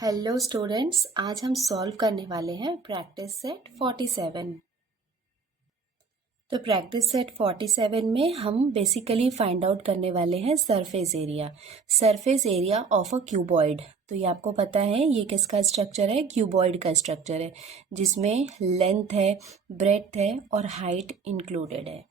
Hello students, आज हम solve करने वाले हैं प्रैक्टिस सेट 47। तो प्रैक्टिस सेट 47 में हम बेसिकली फाइंड आउट करने वाले हैं surface area of a cuboid. तो ये आपको पता है ये किसका स्ट्रक्चर है, क्यूबॉइड का स्ट्रक्चर है, जिसमें लेंथ है, ब्रेड्थ है और हाइट इंक्लूडेड है।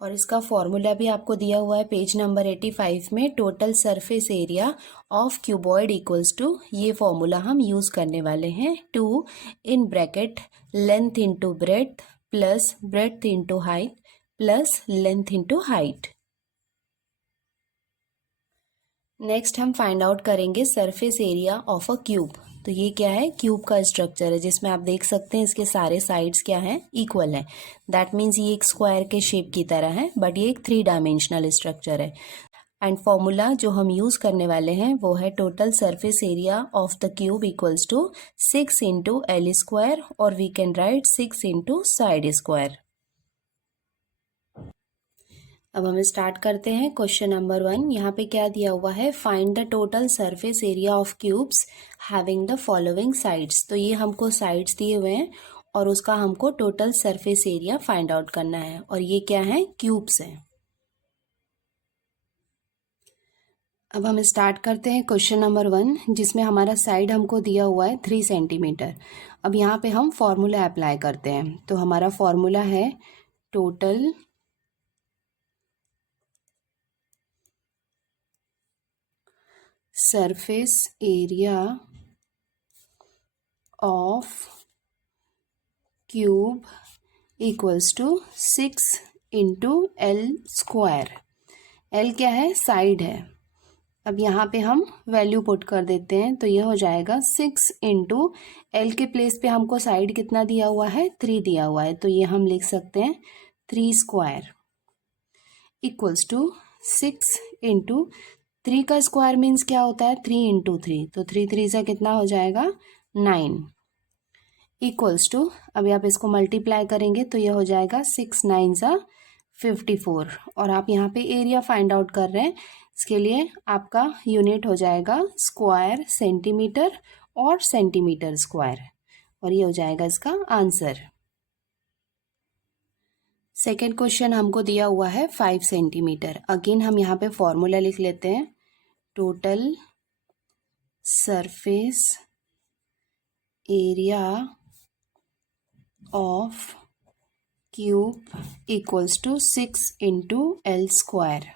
और इसका फॉर्मूला भी आपको दिया हुआ है पेज नंबर 85 में। Total surface area of cuboid equals to, ये फॉर्मूला हम यूज करने वाले हैं, 2 in bracket length into breadth plus breadth into height plus length into height. Next हम फाइंड आउट करेंगे surface area of a cube. तो ये क्या है, क्यूब का स्ट्रक्चर है, जिसमें आप देख सकते हैं इसके सारे साइड्स क्या हैं, इक्वल हैं। दैट मीन्स ये एक स्क्वायर के शेप की तरह है, बट ये एक 3 डायमेंशनल स्ट्रक्चर है। एंड फॉर्मूला जो हम यूज करने वाले हैं वो है total surface area of the cube equals to 6 into L square, और we can write 6 into side square. अब हम स्टार्ट करते हैं। क्वेश्चन नंबर 1, यहाँ पे क्या दिया हुआ है, find the total surface area of cubes having the following sides. तो ये हमको साइड्स दिए हुए हैं और उसका हमको total surface area find out करना है, और ये क्या है, क्यूब्स हैं। अब हम स्टार्ट करते हैं क्वेश्चन नंबर 1, जिसमें हमारा साइड हमको दिया हुआ है 3 सेंटीमीटर। अब यहाँ पे हम फॉर्मूला अप्लाई करते हैं। तो हमारा फॉर्मूला है total surface area of cube equals to 6 into L square. L क्या है, साइड है। अब यहाँ पे हम वैल्यू पुट कर देते हैं, तो ये हो जाएगा 6 इंटू एल के प्लेस पे हमको साइड कितना दिया हुआ है, 3 दिया हुआ है, तो ये हम लिख सकते हैं 3 स्क्वायर इक्वल्स टू 6 इंटू 3 का स्क्वायर मीन्स क्या होता है, 3 इंटू 3, तो 3 3 से कितना हो जाएगा, 9 इक्वल्स टू, अभी आप इसको मल्टीप्लाई करेंगे तो ये हो जाएगा 6 9 सा 54। और आप यहाँ पे एरिया फाइंड आउट कर रहे हैं, इसके लिए आपका यूनिट हो जाएगा स्क्वायर सेंटीमीटर और सेंटीमीटर स्क्वायर, और ये हो जाएगा इसका आंसर। सेकेंड क्वेश्चन हमको दिया हुआ है 5 सेंटीमीटर। अगेन हम यहाँ पे फॉर्मूला लिख लेते हैं, total surface area of cube equals to 6 into L square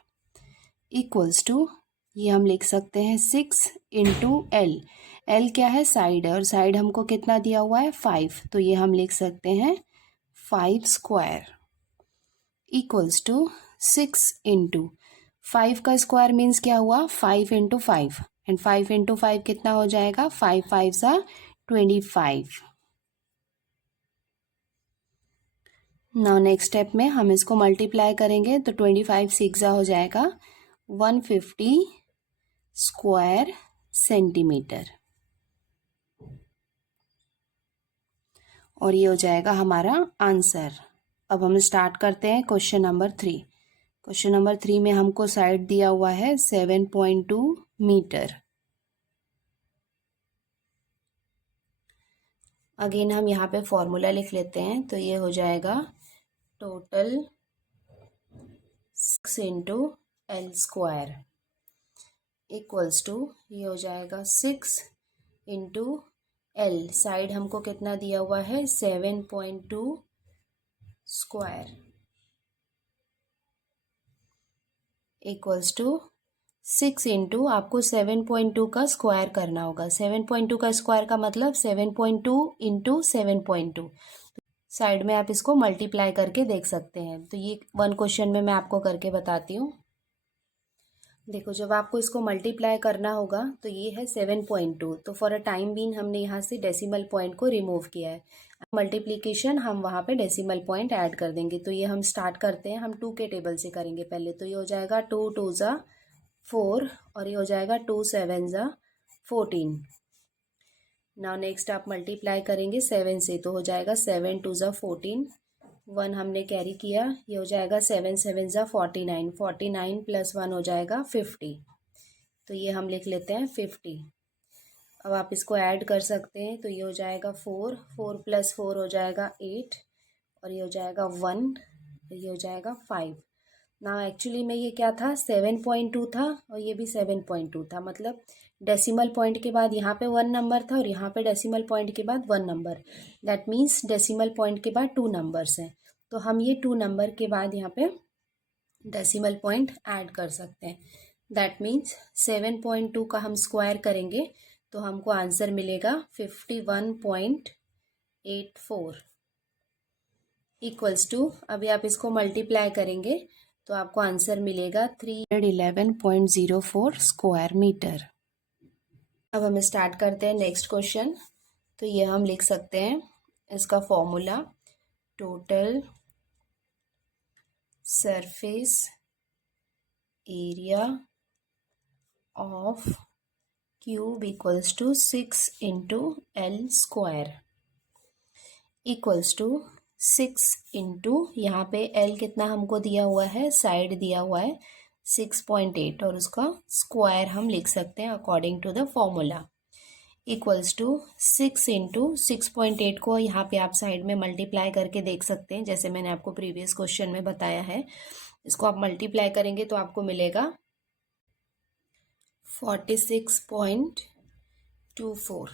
equals to, ये हम लिख सकते हैं 6 इंटू एल। एल क्या है, साइड है, और साइड हमको कितना दिया हुआ है, 5, तो ये हम लिख सकते हैं 5 स्क्वायर इक्वल्स टू 6 इंटू 5 का स्क्वायर मीन्स क्या हुआ, 5 इंटू 5, एंड 5 इंटू 5 कितना हो जाएगा, 5 5 सा 25। नाउ नेक्स्ट स्टेप में हम इसको मल्टीप्लाई करेंगे, तो 25 6 हो जाएगा 150 स्क्वायर सेंटीमीटर, और ये हो जाएगा हमारा आंसर। अब हम स्टार्ट करते हैं क्वेश्चन नंबर 3। क्वेश्चन नंबर 3 में हमको साइड दिया हुआ है 7.2 मीटर। अगेन हम यहाँ पे फॉर्मूला लिख लेते हैं, तो ये हो जाएगा total 6 into L square equals to, ये हो जाएगा 6 इंटू एल, साइड हमको कितना दिया हुआ है, 7.2 स्क्वायर इक्वल्स टू 6 इंटू, आपको 7.2 का स्क्वायर करना होगा। 7.2 का स्क्वायर का मतलब 7.2 इंटू 7.2। साइड में आप इसको मल्टीप्लाई करके देख सकते हैं। तो ये 1 क्वेश्चन में मैं आपको करके बताती हूँ। देखो, जब आपको इसको मल्टीप्लाई करना होगा तो ये है 7.2, तो फॉर अ टाइम बीन हमने यहाँ से डेसिमल पॉइंट को रिमूव किया है। मल्टीप्लिकेशन हम वहाँ पे डेसिमल पॉइंट ऐड कर देंगे। तो ये हम स्टार्ट करते हैं, हम 2 के टेबल से करेंगे पहले। तो ये हो जाएगा 2 2 ज़ा 4, और ये हो जाएगा 2 7 ज़ा 14। नाउ नेक्स्ट आप मल्टीप्लाई करेंगे 7 से, तो हो जाएगा 7 2 ज़ा 14, 1 हमने कैरी किया, ये हो जाएगा 7 7 ज़ा 49, 49 प्लस 1 हो जाएगा 50 तो ये हम लिख लेते हैं 50। अब आप इसको ऐड कर सकते हैं, तो ये हो जाएगा 4, 4 + 4 हो जाएगा 8, और ये हो जाएगा 1, ये हो जाएगा 5। ना एक्चुअली में ये क्या था, 7.2 था, और ये भी 7.2 था। मतलब डेसिमल पॉइंट के बाद यहाँ पे 1 नंबर था और यहाँ पे डेसिमल पॉइंट के बाद 1 number. That means decimal point के बाद 2 नंबर्स हैं, तो हम ये 2 नंबर के बाद यहाँ पे डेसिमल पॉइंट ऐड कर सकते हैं। दैट मीन्स 7.2 का हम स्क्वायर करेंगे तो हमको आंसर मिलेगा 51.84 इक्वल्स टू, अभी आप इसको मल्टीप्लाई करेंगे तो आपको आंसर मिलेगा 311.04 स्क्वायर मीटर। अब हम स्टार्ट करते हैं नेक्स्ट क्वेश्चन। तो ये हम लिख सकते हैं इसका formula, total surface area of cube equals to 6 into L square equals to 6 into, यहाँ पे एल कितना हमको दिया हुआ है, साइड दिया हुआ है 6.8, और उसका स्क्वायर हम लिख सकते हैं according to the formula, equals to 6 into 6.8 को यहाँ पे आप साइड में मल्टीप्लाई करके देख सकते हैं, जैसे मैंने आपको प्रीवियस क्वेश्चन में बताया है। इसको आप मल्टीप्लाई करेंगे तो आपको मिलेगा 46.24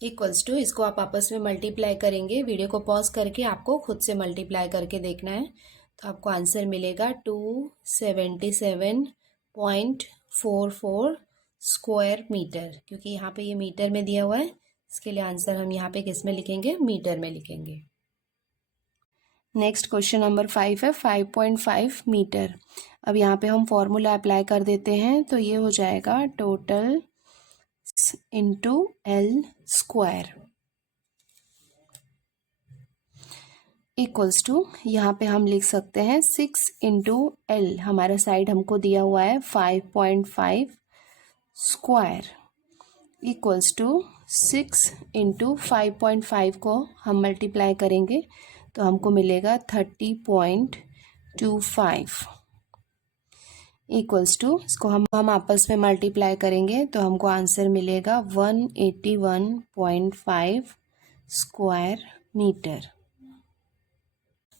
इक्वल्स टू, इसको आप आपस में मल्टीप्लाई करेंगे, वीडियो को पॉज करके आपको खुद से मल्टीप्लाई करके देखना है, तो आपको आंसर मिलेगा 277.44 स्क्वायर मीटर। क्योंकि यहाँ पे ये मीटर में दिया हुआ है, इसके लिए आंसर हम यहाँ पे किस में लिखेंगे, मीटर में लिखेंगे। नेक्स्ट क्वेश्चन नंबर 5 है 5.5 मीटर। अब यहाँ पे हम फॉर्मूला अप्लाई कर देते हैं, तो ये हो जाएगा total into L square equals to, यहाँ पे हम लिख सकते हैं 6 इंटू एल, हमारा साइड हमको दिया हुआ है 5.5 स्क्वायर इक्वल्स टू 6 इंटू 5.5 को हम मल्टीप्लाई करेंगे तो हमको मिलेगा 30.25 इक्वल्स टू, इसको हम आपस में मल्टीप्लाई करेंगे तो हमको आंसर मिलेगा 181.5 स्क्वायर मीटर।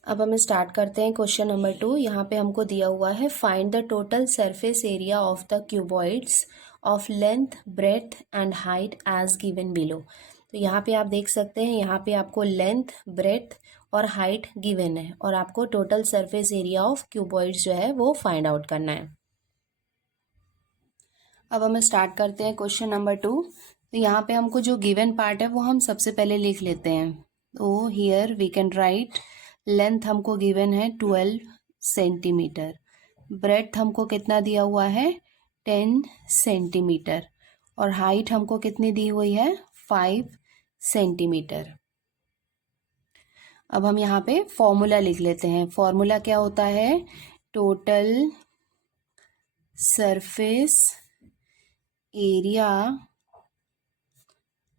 अब हम स्टार्ट करते हैं क्वेश्चन नंबर 2। यहाँ पे हमको दिया हुआ है find the total surface area of the cuboids of length, breadth and height as given below. तो यहाँ पे आप देख सकते हैं, यहाँ पे आपको लेंथ, ब्रेथ और हाइट गिवन है, और आपको total surface area of cuboids जो है वो फाइंड आउट करना है। अब हम स्टार्ट करते हैं क्वेश्चन नंबर 2। तो यहाँ पे हमको जो गिवन पार्ट है वो हम सबसे पहले लिख लेते हैं। तो here we can write, length हमको गिवन है 12 सेंटीमीटर, ब्रेथ हमको कितना दिया हुआ है 10 सेंटीमीटर, और हाइट हमको कितनी दी हुई है 5 सेंटीमीटर। अब हम यहाँ पे फॉर्मूला लिख लेते हैं। फॉर्मूला क्या होता है, total surface area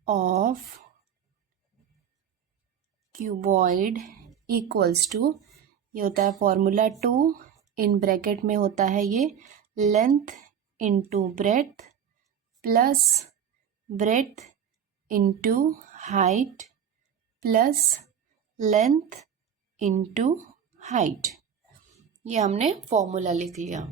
of cuboid equals to, ये होता है फॉर्मूला 2, इन ब्रैकेट में होता है ये length into breath plus breadth into height plus length into height. ये हमने फॉर्मूला लिख लिया।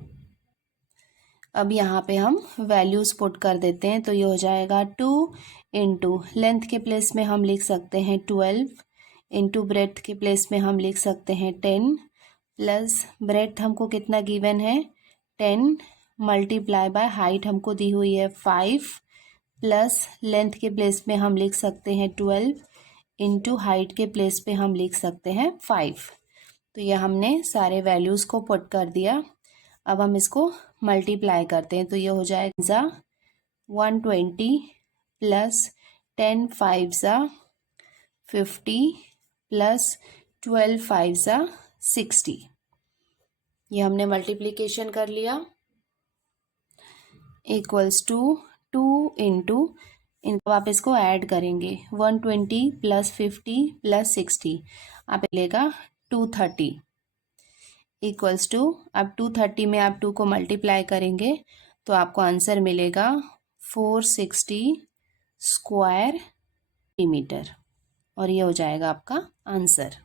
अब यहाँ पे हम वैल्यूज़ पुट कर देते हैं, तो ये हो जाएगा 2 इंटू लेंथ के प्लेस में हम लिख सकते हैं 12, इंटू ब्रेथ के प्लेस में हम लिख सकते हैं 10, प्लस ब्रेथ हमको कितना गिवन है 10, मल्टीप्लाई बाय हाइट हमको दी हुई है 5, प्लस लेंथ के प्लेस में हम लिख सकते हैं 12, इंटू हाइट के प्लेस पे हम लिख सकते हैं 5। तो ये हमने सारे वैल्यूज़ को पुट कर दिया। अब हम इसको मल्टीप्लाई करते हैं, तो ये हो जाएगा 120 प्लस 10 5 50 प्लस 12 5 60। ये हमने मल्टीप्लिकेशन कर लिया, इक्वल्स टू 2 इंटू, इनको आप इसको ऐड करेंगे 120 प्लस 50 प्लस 60, आप लेगा 230 इक्वल्स टू, अब 230 में आप 2 को मल्टीप्लाई करेंगे तो आपको आंसर मिलेगा 460 स्क्वायर सेंटीमीटर और ये हो जाएगा आपका आंसर।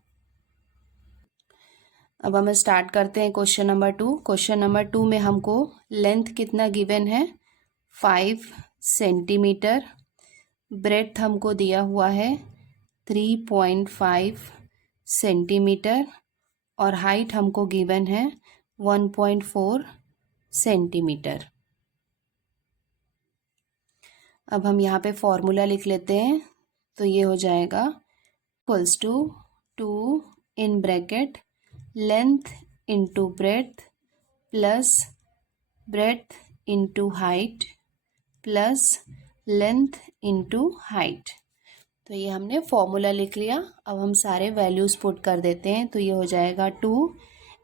अब हम स्टार्ट करते हैं क्वेश्चन नंबर 2। क्वेश्चन नंबर 2 में हमको लेंथ कितना गिवन है 5 सेंटीमीटर, ब्रेड्थ हमको दिया हुआ है 3.5 सेंटीमीटर और हाइट हमको गिवन है 1.4 सेंटीमीटर। अब हम यहाँ पे फॉर्मूला लिख लेते हैं, तो ये हो जाएगा equals to 2 in bracket length into breadth plus breadth into height plus length into height. तो ये हमने फॉर्मूला लिख लिया। अब हम सारे वैल्यूज़ पुट कर देते हैं, तो ये हो जाएगा 2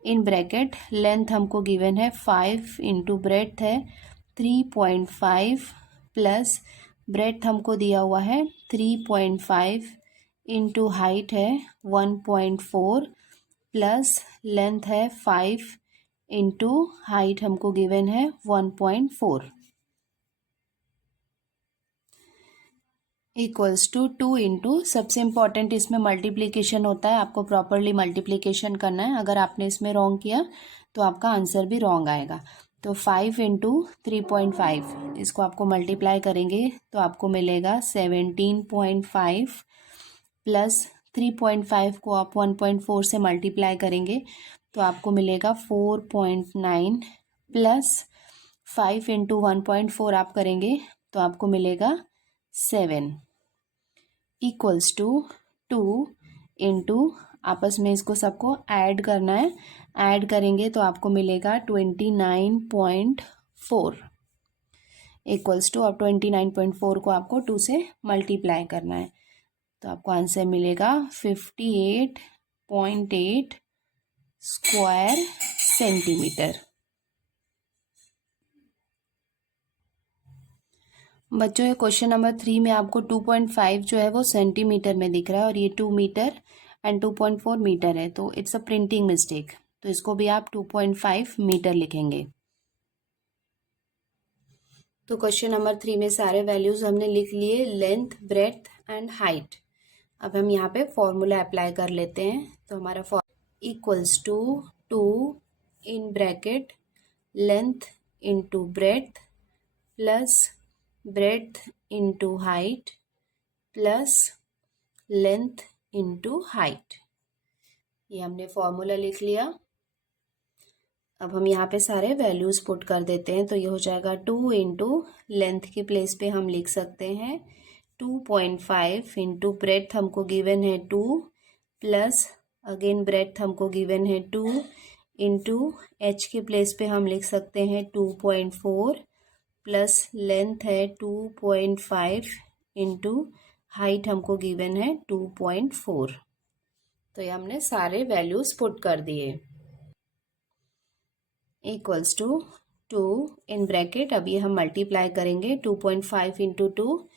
इन ब्रैकेट लेंथ हमको गिवन है 5 इंटू ब्रेड्थ है 3.5 प्लस ब्रेड्थ हमको दिया हुआ है 3.5 इंटू हाइट है 1.4 प्लस लेंथ है 5 इंटू हाइट हमको गिवन है 1.4 इक्वल्स टू 2 इंटू, सबसे इम्पॉर्टेंट इसमें मल्टीप्लिकेशन होता है, आपको प्रॉपरली मल्टीप्लिकेशन करना है। अगर आपने इसमें रॉन्ग किया तो आपका आंसर भी रॉन्ग आएगा। तो 5 इंटू 3.5 इसको आपको मल्टीप्लाई करेंगे तो आपको मिलेगा 17.5 प्लस 3.5 को आप 1.4 से मल्टीप्लाई करेंगे तो आपको मिलेगा 4.9 प्लस 5 इंटू 1.4 आप करेंगे तो आपको मिलेगा 7 इक्वल्स टू 2 इंटू, आपस में इसको सबको ऐड करना है, ऐड करेंगे तो आपको मिलेगा 29.4 इक्वल्स टू, अब 29.4 को आपको 2 से मल्टीप्लाई करना है तो आपको आंसर मिलेगा 58.8 स्क्वायर सेंटीमीटर। बच्चों ये क्वेश्चन नंबर 3 में आपको 2.5 जो है वो सेंटीमीटर में दिख रहा है और ये 2 मीटर एंड 2.4 मीटर है, तो इट्स अ प्रिंटिंग मिस्टेक, तो इसको भी आप 2.5 मीटर लिखेंगे। तो क्वेश्चन नंबर 3 में सारे वैल्यूज हमने लिख लिए, लेंथ ब्रेड्थ एंड हाइट। अब हम यहाँ पे फॉर्मूला अप्लाई कर लेते हैं, तो हमारा equals to 2 in bracket length into breadth plus breadth into height plus length into height, ये हमने फॉर्मूला लिख लिया। अब हम यहाँ पे सारे वैल्यूज पुट कर देते हैं, तो ये हो जाएगा 2 इंटू लेंथ के प्लेस पे हम लिख सकते हैं 2.5 इंटू ब्रेड्थ हमको गिवन है 2 प्लस अगेन ब्रेड्थ हमको गिवन है 2 इंटू एच के प्लेस पे हम लिख सकते हैं 2.4 प्लस लेंथ है 2.5 इंटू हाइट हमको गिवन है 2.4। तो ये हमने सारे वैल्यूज पुट कर दिए इक्वल्स टू 2 इन ब्रैकेट, अब ये हम मल्टीप्लाई करेंगे 2.5 इंटू 2,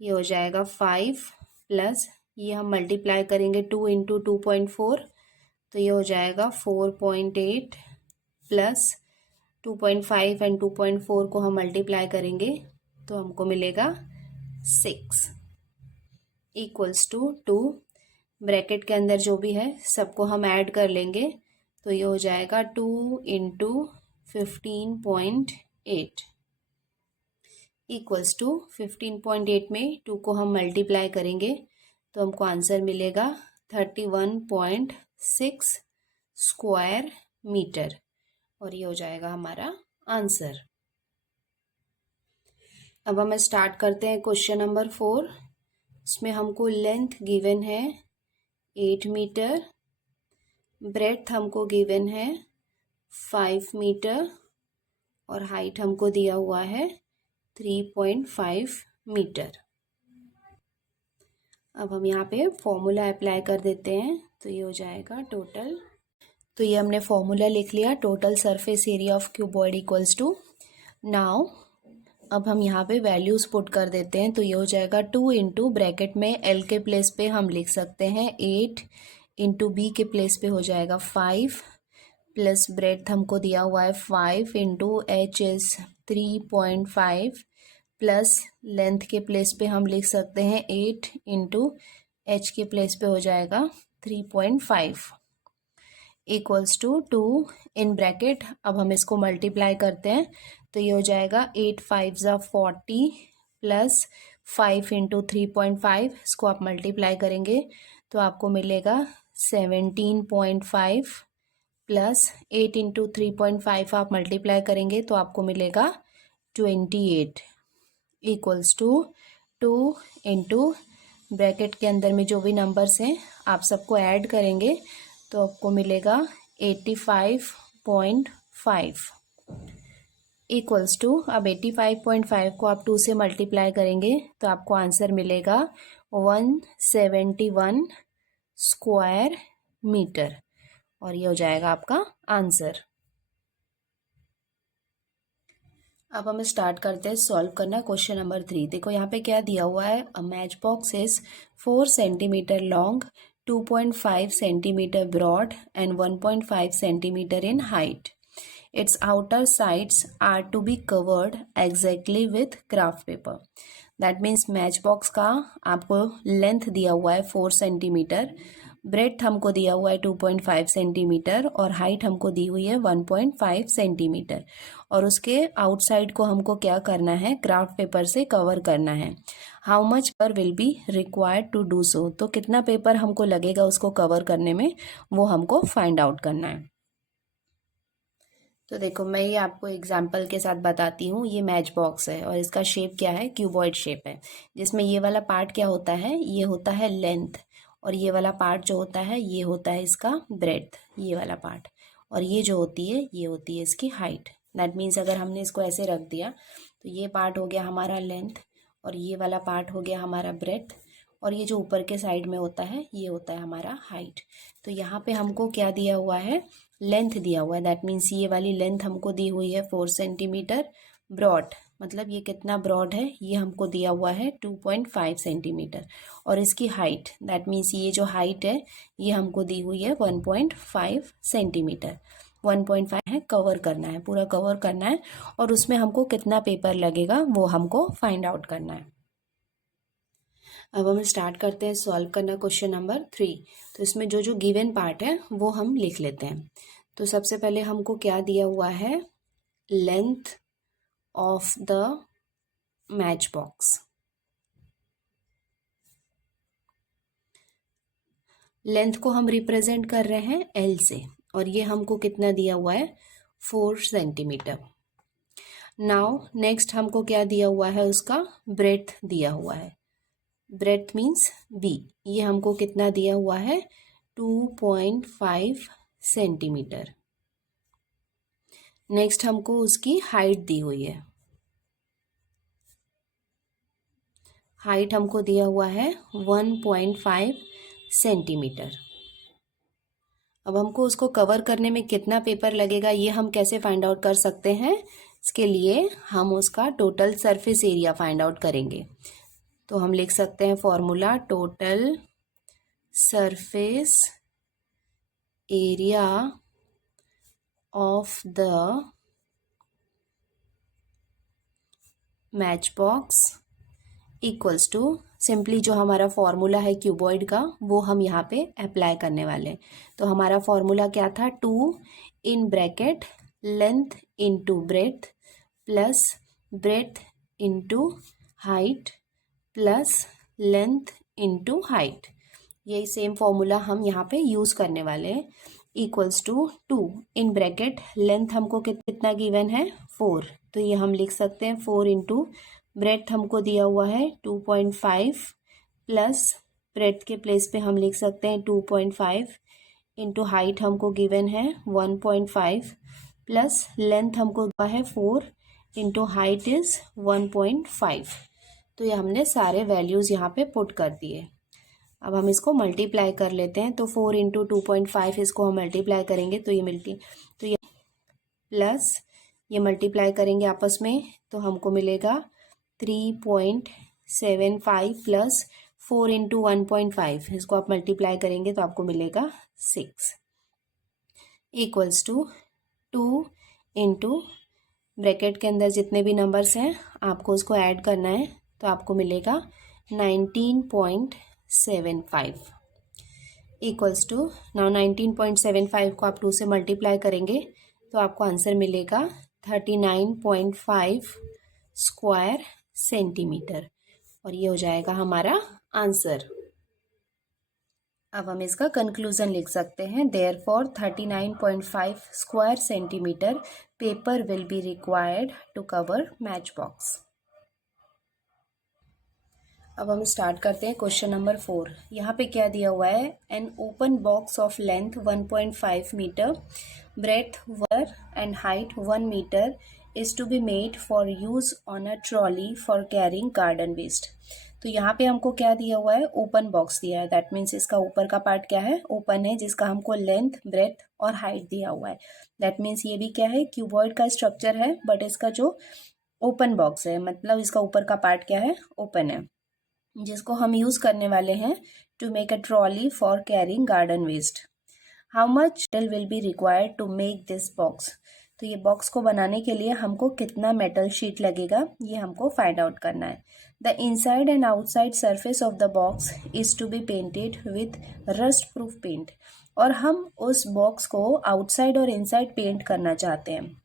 ये हो जाएगा 5 प्लस ये हम मल्टीप्लाई करेंगे 2 इंटू 2.4 तो ये हो जाएगा 4.8 प्लस 2.5 एंड 2.4 को हम मल्टीप्लाई करेंगे तो हमको मिलेगा 6 इक्वल्स टू 2, ब्रैकेट के अंदर जो भी है सबको हम ऐड कर लेंगे तो ये हो जाएगा 2 इंटू 15.8 इक्वल्स टू 15.8 में 2 को हम मल्टीप्लाई करेंगे तो हमको आंसर मिलेगा 31.6 स्क्वायर मीटर और ये हो जाएगा हमारा आंसर। अब हम स्टार्ट करते हैं क्वेश्चन नंबर 4। इसमें हमको लेंथ गिवन है 8 मीटर, ब्रेड्थ हमको गिवन है 5 मीटर और हाइट हमको दिया हुआ है 3.5 मीटर। अब हम यहाँ पे फॉर्मूला अप्लाई कर देते हैं, तो ये हो जाएगा टोटल, तो ये हमने फॉर्मूला लिख लिया, total surface area of cuboid equals to, now अब हम यहाँ पे वैल्यूज पुट कर देते हैं, तो ये हो जाएगा 2 इंटू ब्रैकेट में एल के प्लेस पे हम लिख सकते हैं 8 इंटू बी के प्लेस पे हो जाएगा 5 प्लस ब्रेड्थ हमको दिया हुआ है 5 into H is 3.5 plus length के प्लेस पे हम लिख सकते हैं 8 इंटू एच के प्लेस पे हो जाएगा 3.5 इक्वल्स टू 2 इन ब्रैकेट। अब हम इसको मल्टीप्लाई करते हैं तो ये हो जाएगा 8 5 ज़ा 40 प्लस 5 इंटू 3.5, इसको आप मल्टीप्लाई करेंगे तो आपको मिलेगा 17.5 प्लस 8 इंटू 3.5 आप मल्टीप्लाई करेंगे तो आपको मिलेगा 28 इक्वल्स टू 2 इंटू ब्रैकेट के अंदर में जो भी नंबर्स हैं आप सबको ऐड करेंगे तो आपको मिलेगा 85.5 इक्वल्स टू, अब 85.5 को आप 2 से मल्टीप्लाई करेंगे तो आपको आंसर मिलेगा 171 स्क्वायर मीटर और ये हो जाएगा आपका आंसर। अब हम स्टार्ट करते हैं सॉल्व करना क्वेश्चन नंबर 3। देखो यहाँ पे क्या दिया हुआ है, a match box is 4 centimetre long, 2.5 centimetre broad and 1.5 centimetre in height. Its outer sides are to be covered exactly with craft paper. That means match box का आपको लेंथ दिया हुआ है 4 सेंटीमीटर, ब्रेथ हमको दिया हुआ है 2.5 सेंटीमीटर और हाइट हमको दी हुई है 1.5 सेंटीमीटर और उसके आउटसाइड को हमको क्या करना है, क्राफ्ट पेपर से कवर करना है. How much paper will be required to do so, तो कितना पेपर हमको लगेगा उसको कवर करने में वो हमको फाइंड आउट करना है. तो देखो मैं ये आपको एग्जाम्पल के साथ बताती हूँ. ये मैच बॉक्स है और इसका शेप क्या है, क्यूबॉइड शेप है, जिसमें ये वाला पार्ट क्या होता है, ये होता है लेंथ और ये वाला पार्ट जो होता है ये होता है इसका ब्रेड्थ, ये वाला पार्ट, और ये जो होती है ये होती है इसकी हाइट. दैट मीन्स अगर हमने इसको ऐसे रख दिया तो ये पार्ट हो गया हमारा लेंथ और ये वाला पार्ट हो गया हमारा ब्रेड्थ और ये जो ऊपर के साइड में होता है ये होता है हमारा हाइट. तो यहाँ पे हमको क्या दिया हुआ है, लेंथ दिया हुआ है. दैट मीन्स ये वाली लेंथ हमको दी हुई है 4 सेंटीमीटर. ब्रॉड मतलब ये कितना ब्रॉड है, ये हमको दिया हुआ है 2.5 सेंटीमीटर और इसकी हाइट दैट मीन्स ये जो हाइट है ये हमको दी हुई है 1.5 सेंटीमीटर. 1.5 है, कवर करना है, पूरा कवर करना है और उसमें हमको कितना पेपर लगेगा वो हमको फाइंड आउट करना है. अब हम स्टार्ट करते हैं सॉल्व करना क्वेश्चन नंबर 3. तो इसमें जो जो गिवन पार्ट है वो हम लिख लेते हैं. तो सबसे पहले हमको क्या दिया हुआ है, length of the match box. Length को हम रिप्रेजेंट कर रहे हैं एल से और ये हमको कितना दिया हुआ है 4 सेंटीमीटर. नाउ नेक्स्ट हमको क्या दिया हुआ है, उसका ब्रेड्थ दिया हुआ है. ब्रेड्थ मीन्स बी, ये हमको कितना दिया हुआ है 2.5 सेंटीमीटर. नेक्स्ट हमको उसकी हाइट दी हुई है, हाइट हमको दिया हुआ है 1.5 सेंटीमीटर. अब हमको उसको कवर करने में कितना पेपर लगेगा ये हम कैसे फाइंड आउट कर सकते हैं, इसके लिए हम उसका total surface area find out करेंगे. तो हम लिख सकते हैं formula, total surface area of the match box equals to, simply जो हमारा फॉर्मूला है क्यूबॉइड का वो हम यहाँ पे अप्लाई करने वाले हैं. तो हमारा फॉर्मूला क्या था, 2 in bracket length into breadth plus breadth into height plus length into height. यही सेम फॉर्मूला हम यहाँ पे यूज़ करने वाले हैं. Equals to 2 in bracket length हमको कितना गिवन है 4, तो ये हम लिख सकते हैं 4 इंटू ब्रेड्थ हमको दिया हुआ है 2.5 प्लस ब्रेड्थ के प्लेस पे हम लिख सकते हैं 2.5 इंटू हाइट हमको गिवन है 1.5 प्लस लेंथ हमको दिया है 4 इंटू हाइट इज़ 1.5. तो ये हमने सारे वैल्यूज़ यहाँ पे पुट कर दिए. अब हम इसको मल्टीप्लाई कर लेते हैं. तो 4 इंटू 2.5 इसको हम मल्टीप्लाई करेंगे तो ये तो ये प्लस ये मल्टीप्लाई करेंगे आपस में तो हमको मिलेगा 3.75 प्लस 4 इंटू 1.5, इसको आप मल्टीप्लाई करेंगे तो आपको मिलेगा 6 इक्वल्स टू 2 इंटू ब्रैकेट के अंदर जितने भी नंबर्स हैं आपको उसको ऐड करना है, तो आपको मिलेगा 19.75 इक्वल्स टू, नाउ 19.75 को आप 2 से मल्टीप्लाई करेंगे तो आपको आंसर मिलेगा 39.5 स्क्वायर सेंटीमीटर, और ये हो जाएगा हमारा आंसर। अब हम इसका कंक्लूजन लिख सकते हैं, therefore 39.5 square centimetre paper will be required to cover match box. अब हम स्टार्ट करते हैं क्वेश्चन नंबर 4। यहाँ पे क्या दिया हुआ है, an open box of length 1.5 metre, breadth वर and height 1 metre is to be made for use on a trolley for carrying garden waste. तो यहाँ पे हमको क्या दिया हुआ है, ओपन बॉक्स दिया है, दैट मीन्स इसका ऊपर का पार्ट क्या है, ओपन है, जिसका हमको लेंथ, ब्रेथ और हाइट दिया हुआ है। दैट मीन्स ये भी क्या है, क्यूबॉइड का स्ट्रक्चर है, बट इसका जो ओपन बॉक्स है मतलब इसका ऊपर का पार्ट क्या है, ओपन है, जिसको हम यूज करने वाले हैं to make a trolley for carrying garden waste. How much metal will be required to make this box. तो ये बॉक्स को बनाने के लिए हमको कितना मेटल शीट लगेगा, ये हमको फाइंड आउट करना है। The inside and outside surface of the box is to be painted with rust proof paint, और हम उस बॉक्स को आउटसाइड और इनसाइड पेंट करना चाहते हैं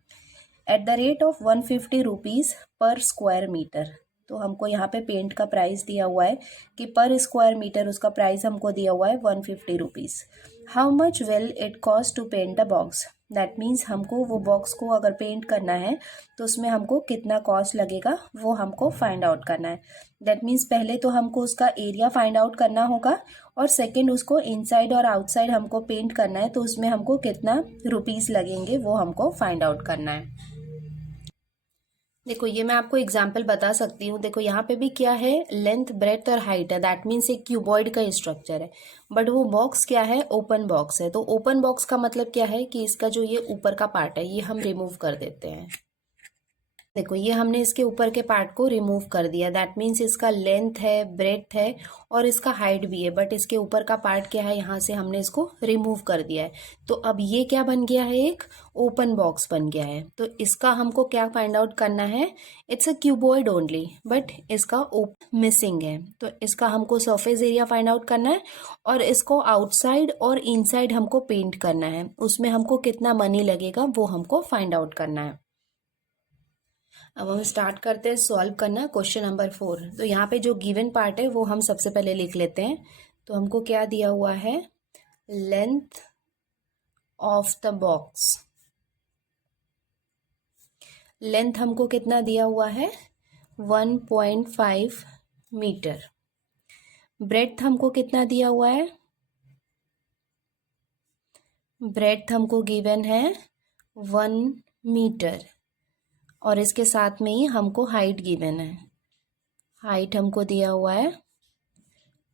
at the rate of 150 rupees पर स्क्वायर मीटर। तो हमको यहाँ पे पेंट का प्राइस दिया हुआ है कि पर स्क्वायर मीटर उसका प्राइस हमको दिया हुआ है 150 rupees. How much will it cost to paint the box, that means हमको वो बॉक्स को अगर पेंट करना है तो उसमें हमको कितना कॉस्ट लगेगा वो हमको फाइंड आउट करना है। दैट मीन्स पहले तो हमको उसका एरिया फाइंड आउट करना होगा, और सेकेंड उसको इनसाइड और आउटसाइड हमको पेंट करना है, तो उसमें हमको कितना रुपीज़ लगेंगे वो हमको फाइंड आउट करना है। देखो ये मैं आपको एग्जाम्पल बता सकती हूँ। देखो यहाँ पे भी क्या है, लेंथ, ब्रेथ और हाइट है, दैट मीन्स एक क्यूबॉइड का स्ट्रक्चर है, बट वो बॉक्स क्या है, ओपन बॉक्स है। तो ओपन बॉक्स का मतलब क्या है कि इसका जो ये ऊपर का पार्ट है ये हम रिमूव कर देते हैं। देखो ये हमने इसके ऊपर के पार्ट को रिमूव कर दिया, दैट मीन्स इसका लेंथ है, ब्रेथ है और इसका हाइट भी है, बट इसके ऊपर का पार्ट क्या है, यहाँ से हमने इसको रिमूव कर दिया है। तो अब ये क्या बन गया है, एक ओपन बॉक्स बन गया है। तो इसका हमको क्या फाइंड आउट करना है, it's a cuboid only, but इसका मिसिंग है, तो इसका हमको सरफेस एरिया फाइंड आउट करना है, और इसको आउटसाइड और इनसाइड हमको पेंट करना है, उसमें हमको कितना मनी लगेगा वो हमको फाइंड आउट करना है। अब हम स्टार्ट करते हैं सॉल्व करना क्वेश्चन नंबर 4। तो यहाँ पे जो गिवन पार्ट है वो हम सबसे पहले लिख लेते हैं। तो हमको क्या दिया हुआ है, length of the box, length हमको कितना दिया हुआ है, 1.5 मीटर। ब्रेड्थ हमको कितना दिया हुआ है, ब्रेड्थ हमको गिवन है 1 मीटर, और इसके साथ में ही हमको हाइट गिवन है, हाइट हमको दिया हुआ है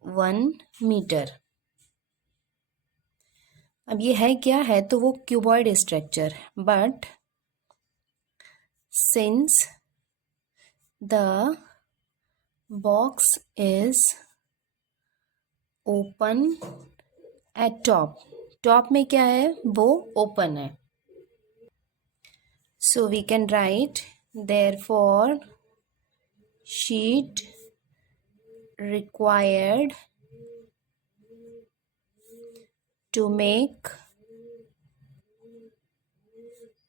1 मीटर। अब ये है क्या है, तो वो cuboid structure, but since the box is open at top, top में क्या है, वो ओपन है, so we can write therefore sheet required to make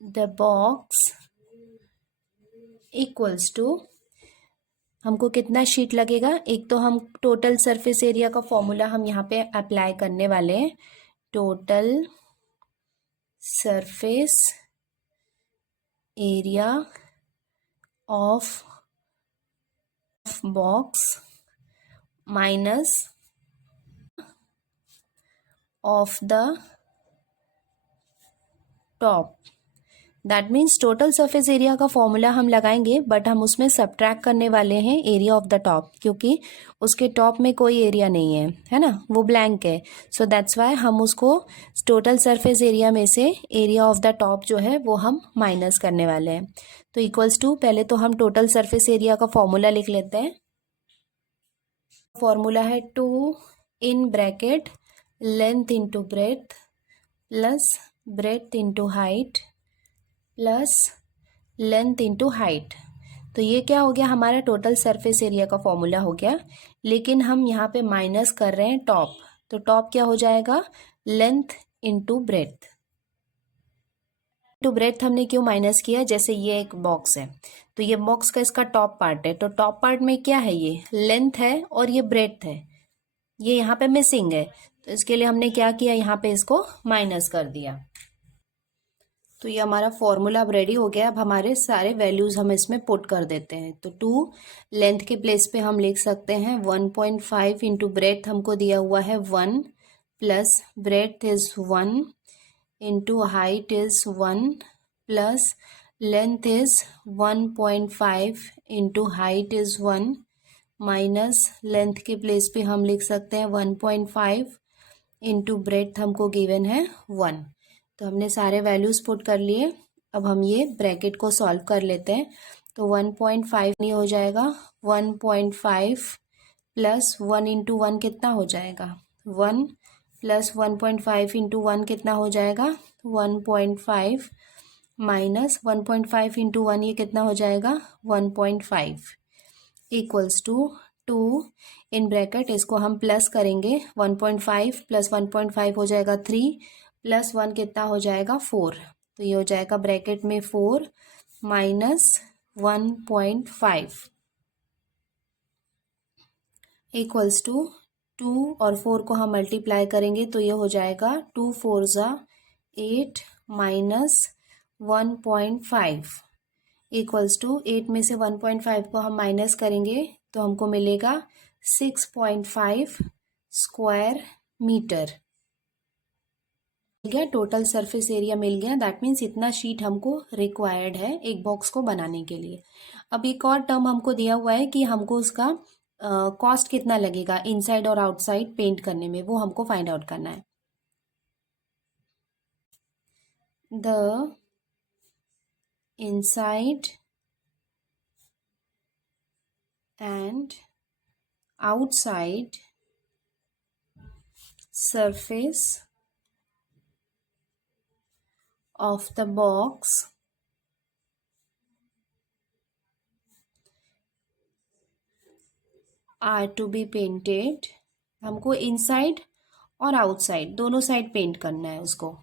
the box equals to, हमको कितना शीट लगेगा, एक तो हम टोटल सरफेस एरिया का फॉर्मूला हम यहाँ पे अप्लाई करने वाले हैं, total surface area of box minus of the top, that means total surface area का फॉर्मूला हम लगाएंगे, बट हम उसमें सब्ट्रैक्ट करने वाले हैं एरिया ऑफ द टॉप, क्योंकि उसके टॉप में कोई एरिया नहीं है ना, वो ब्लैंक है। सो दैट्स वाई हम उसको टोटल सरफेस एरिया में से एरिया ऑफ द टॉप जो है वो हम माइनस करने वाले हैं। तो इक्वल्स टू, पहले तो हम टोटल सरफेस एरिया का फॉर्मूला लिख लेते हैं। फॉर्मूला है 2 in bracket length into breath plus breadth into height plus length into height. तो ये क्या हो गया, हमारा टोटल सरफेस एरिया का फॉर्मूला हो गया, लेकिन हम यहाँ पे माइनस कर रहे हैं टॉप। तो टॉप क्या हो जाएगा, length into breadth. Two breadth हमने क्यों माइनस किया, जैसे ये एक बॉक्स है, तो ये बॉक्स का इसका टॉप पार्ट है, तो टॉप पार्ट में क्या है, ये लेंथ है और ये ब्रेथ है, ये यहाँ पे मिसिंग है, तो इसके लिए हमने क्या किया, यहाँ पे इसको माइनस कर दिया। तो ये हमारा फॉर्मूला अब रेडी हो गया। अब हमारे सारे वैल्यूज हम इसमें पुट कर देते हैं। तो 2 लेंथ के प्लेस पे हम लिख सकते हैं 1.5 इंटू ब्रेथ हमको दिया हुआ है 1 plus breadth is 1 into height is 1 plus length is 1.5 into height is 1 minus length के प्लेस पे हम लिख सकते हैं 1.5 इंटू ब्रेथ हमको गिवन है 1। तो हमने सारे वैल्यूज पुट कर लिए। अब हम ये ब्रैकेट को सॉल्व कर लेते हैं। तो 1.5 नहीं हो जाएगा, 1.5 प्लस 1 इंटू 1 कितना हो जाएगा, 1 प्लस 1.5 इंटू 1 कितना हो जाएगा, 1.5 माइनस 1.5 इंटू 1 ये कितना हो जाएगा, 1.5 इक्वल्स टू 2 इन ब्रैकेट, इसको हम प्लस करेंगे, 1.5 प्लस 1.5 हो जाएगा 3 प्लस 1 कितना हो जाएगा 4। तो ये हो जाएगा ब्रैकेट में 4 माइनस 1.5 इक्वल्स टू 2 और 4 को हम मल्टीप्लाई करेंगे तो ये हो जाएगा 2 4 ज़ा 8 माइनस 1.5 इक्वल्स टू 8 में से 1.5 को हम माइनस करेंगे तो हमको मिलेगा 6.5 स्क्वायर मीटर। मिल गया, टोटल सरफेस एरिया मिल गया। दैट मीन्स इतना शीट हमको रिक्वायर्ड है एक बॉक्स को बनाने के लिए। अब एक और टर्म हमको दिया हुआ है कि हमको उसका कॉस्ट कितना लगेगा इनसाइड और आउटसाइड पेंट करने में, वो हमको फाइंड आउट करना है। The inside and outside surface of the box are to be painted। हमको इनसाइड और आउटसाइड दोनों साइड पेंट करना है उसको।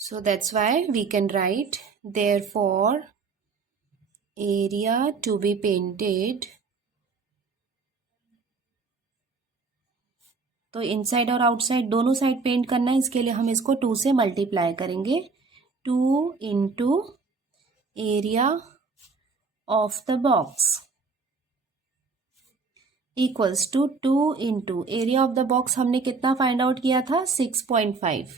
So that's why we can write therefore area to be painted। तो इनसाइड और आउटसाइड दोनों साइड पेंट करना है, इसके लिए हम इसको 2 से मल्टीप्लाई करेंगे। 2 into area of the box equals to 2 into area of the box हमने कितना फाइंड आउट किया था 6.5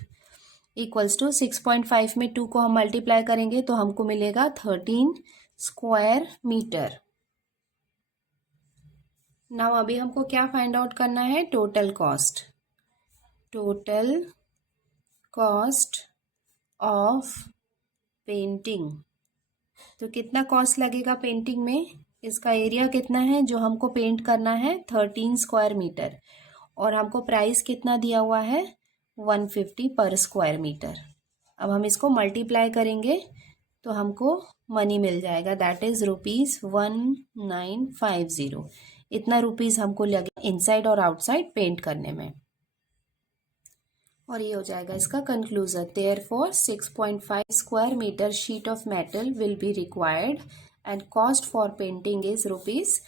इक्वल्स टू 6.5 में 2 को हम मल्टीप्लाई करेंगे तो हमको मिलेगा 13 स्क्वायर मीटर। नाउ अभी हमको क्या फाइंड आउट करना है, total cost. Total cost of painting, तो कितना कॉस्ट लगेगा पेंटिंग में, इसका एरिया कितना है जो हमको पेंट करना है 13 स्क्वायर मीटर, और हमको प्राइस कितना दिया हुआ है 150 पर स्क्वायर मीटर। अब हम इसको मल्टीप्लाई करेंगे तो हमको मनी मिल जाएगा, दैट इज ₹1950। इतना रुपीज़ हमको लगे इनसाइड और आउटसाइड पेंट करने में। और ये हो जाएगा इसका conclusion. Therefore 6.5 square metre sheet of metal will be required and cost for painting is ₹1950।